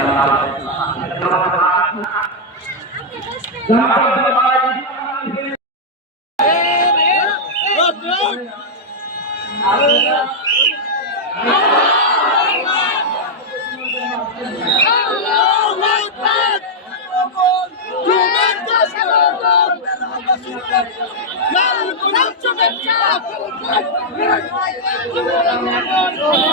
তানভীরুল উম্মাতের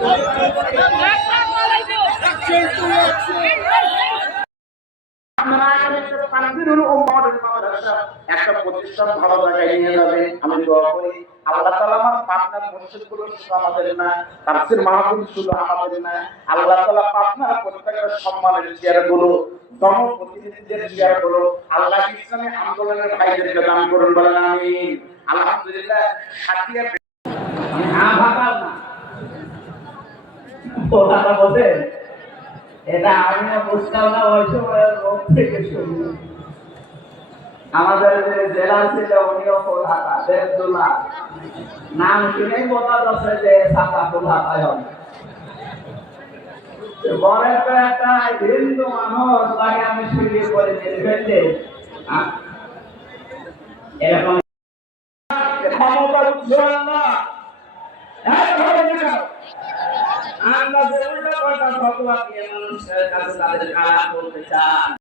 আমি আল্লাহ তাআলা আমার আল্লাহ ইসলামী আন্দোলনের ভাইদেরকে করুন বলেন আমিন। আলহামদুলিল্লাহ আমি কথাটা বলতে এটা আমিও বুঝতাম না, ওই সময়ের মুখ থেকে শুনি আমাদের যে জেলা ছিল, উনিও কলকাতা দেবদুল্লাহ নাম শুনেই বোঝা যাচ্ছে যে সাকা কলকাতায় হবে। বলে তো একটা হিন্দু মানুষ, তাকে আমি শুয়ে করে ফেলতে এরকম ক্ষমতার যে উল্টো পাল্টা ফতোয়া দিয়ে মানুষের কাছে তাদের খারাপ করতে চাই